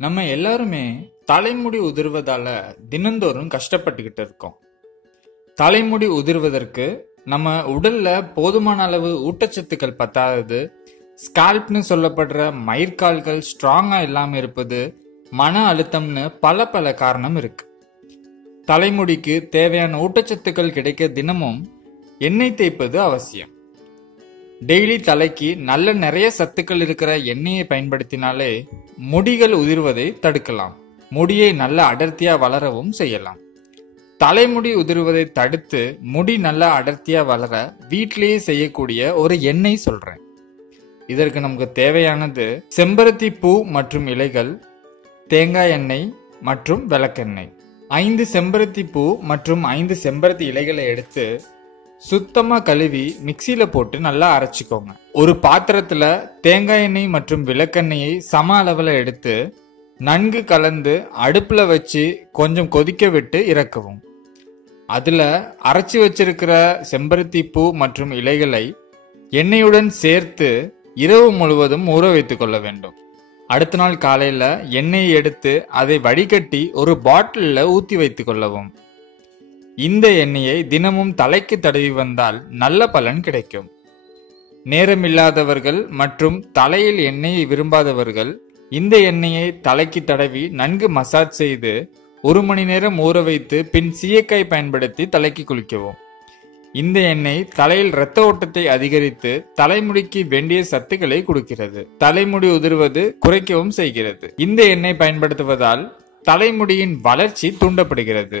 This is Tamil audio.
நம்ம எல்லாருமே தலைமுடி உதிர்வதால தினந்தோறும் கஷ்டப்பட்டுக்கிட்டு இருக்கோம். தலைமுடி உதிர்வதற்கு நம்ம உடல்ல போதுமான அளவு ஊட்டச்சத்துக்கள் பத்தாதது ஸ்கால்ப்னு சொல்லப்படுற மயிர்கால்கள் ஸ்ட்ராங்கா இல்லாம இருப்பது மன அழுத்தம்னு பல பல காரணம் இருக்கு. தலைமுடிக்கு தேவையான ஊட்டச்சத்துக்கள் கிடைக்க தினமும் எண்ணெய் தேய்ப்பது அவசியம். டெய்லி தலைக்கு நல்ல நிறைய சத்துக்கள் இருக்கிற எண்ணெயை பயன்படுத்தினாலே முடிகள் உதிர்வதை தடுக்கலாம். முடியை நல்ல அடர்த்தியா வளரவும் செய்யலாம். தலைமுடி உதிர்வதை தடுத்து முடி நல்லா அடர்த்தியா வளர வீட்டிலேயே செய்யக்கூடிய ஒரு எண்ணெய் சொல்றேன். இதற்கு நமக்கு தேவையானது செம்பருத்தி பூ மற்றும் இலைகள் தேங்காய் எண்ணெய் மற்றும் விளக்கெண்ணெய். ஐந்து செம்பருத்தி பூ மற்றும் ஐந்து செம்பருத்தி இலைகளை எடுத்து சுத்தமாக கழுவி மிக்சியில் போட்டு நல்லா அரைச்சிக்கோங்க. ஒரு பாத்திரத்தில் தேங்காய் எண்ணெய் மற்றும் விளக்கெண்ணெயை சம அளவில் எடுத்து நன்கு கலந்து அடுப்பில் வச்சு கொஞ்சம் கொதிக்க விட்டு இறக்கவும். அதில் அரைச்சி வச்சிருக்கிற செம்பருத்தி பூ மற்றும் இலைகளை எண்ணெயுடன் சேர்த்து இரவு முழுவதும் ஊற வைத்து கொள்ள வேண்டும். அடுத்த நாள் காலையில் எண்ணெயை எடுத்து அதை வடிகட்டி ஒரு பாட்டிலில் ஊற்றி வைத்து கொள்ளவும். இந்த எண்ணெயை தினமும் தலைக்கு தடவி வந்தால் நல்ல பலன் கிடைக்கும். நேரமில்லாதவர்கள் மற்றும் தலையில் எண்ணெயை விரும்பாதவர்கள் இந்த எண்ணெயை தலைக்கு தடவி நன்கு மசாஜ் செய்து ஒரு மணி நேரம் ஊற வைத்து பின் சீயக்காய் பயன்படுத்தி தலைக்கு குளிக்கவும். இந்த எண்ணெய் தலையில் இரத்த ஓட்டத்தை அதிகரித்து தலைமுடிக்கு வேண்டிய சத்துக்களை கொடுக்கிறது. தலைமுடி உதிர்வது குறைக்கவும் செய்கிறது. இந்த எண்ணெய் பயன்படுத்துவதால் தலைமுடியின் வளர்ச்சி தூண்டப்படுகிறது.